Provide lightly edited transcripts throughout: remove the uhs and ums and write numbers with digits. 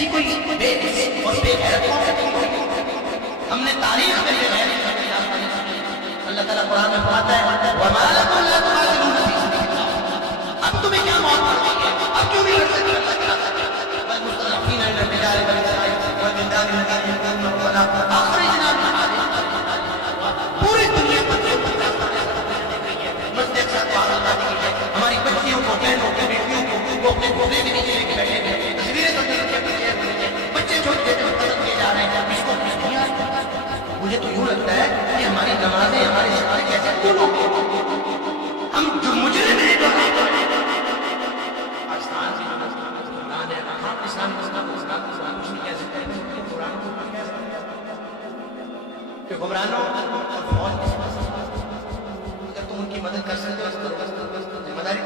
ایسی کوئی بے عزت اور بے غیرت قوم سے نہیں ہوئی. ہم نے تاریخ میں بے غیرت اللہ تعالیٰ قرآن میں فرماتا ہے وَمَا لَكُمْ لَا تُقَاتِلُونَ فِي سَبِيلِ اللَّهِ. اب تمہیں کیا موت پڑ گئی ہے؟ اب کیوں نہیں لڑ سکتے اللہ کے راستے میں؟ وَالْمُسْتَضْعَفِينَ مِنَ الرِّجَالِ وَالنِّسَاءِ وَالْوِلْدَانِ الَّذِينَ يُؤْمِنُونَ رَبَّنَا أَخْرِجْنَا مِنْ هَذِهِ الْقَرْيَةِ. پوری دنیا پر جو مسجد سے اللہ کی ہے ہماری بچیوں کو بہنوں کو بیٹیوں کو وہ اپنے گھوڑے کے نیچے لے کے بیٹھے ہیں تصویریں تو دیکھ کے پیچھے بچے چھوٹے چھوٹے پسند کیے جا رہے ہیں اس کو کیا. مجھے تو یوں لگتا ہے کہ ہماری نمازیں ہمارے سوال کیسے قبول ہوں گے؟ ہم جو مجرم ہیں جو پاکستان کی قرآن ہے ہم اسلام کچھ نہیں کہہ سکتے قرآن کو کہہ سکتے کہ حکمرانوں اور فوج کی اگر تم ان کی مدد کر سکتے ہو ذمہ داری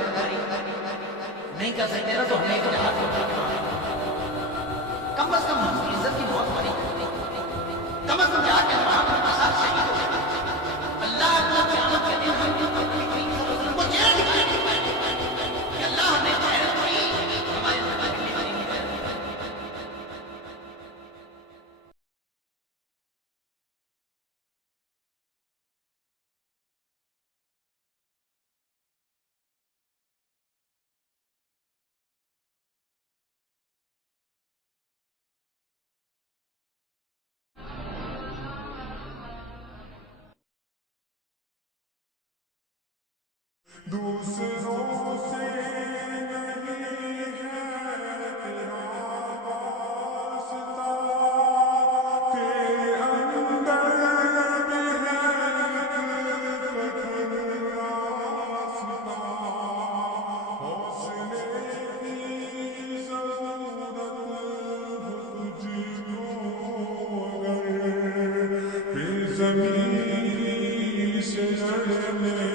نہیں کر سکتے نا تو ہمیں جہاد کم از کم عزت کی بہت بڑی کم از کم جا کے ہمارے ساتھ شہید ہو جائے. اللہ اپنا قیامت کے دن کو چہرہ دکھائے کہ اللہ ہم نے خیرت کی ہمارے زندگی کی بیماری کی خیرت کی. دوسروں سے نہیں ہے تیرا واسطہ تیرے اندر بھی ہے کٹھن راستہ حوصلے کی ضرورت ہو تجھ کو اگر پھر زمین سے لڑنے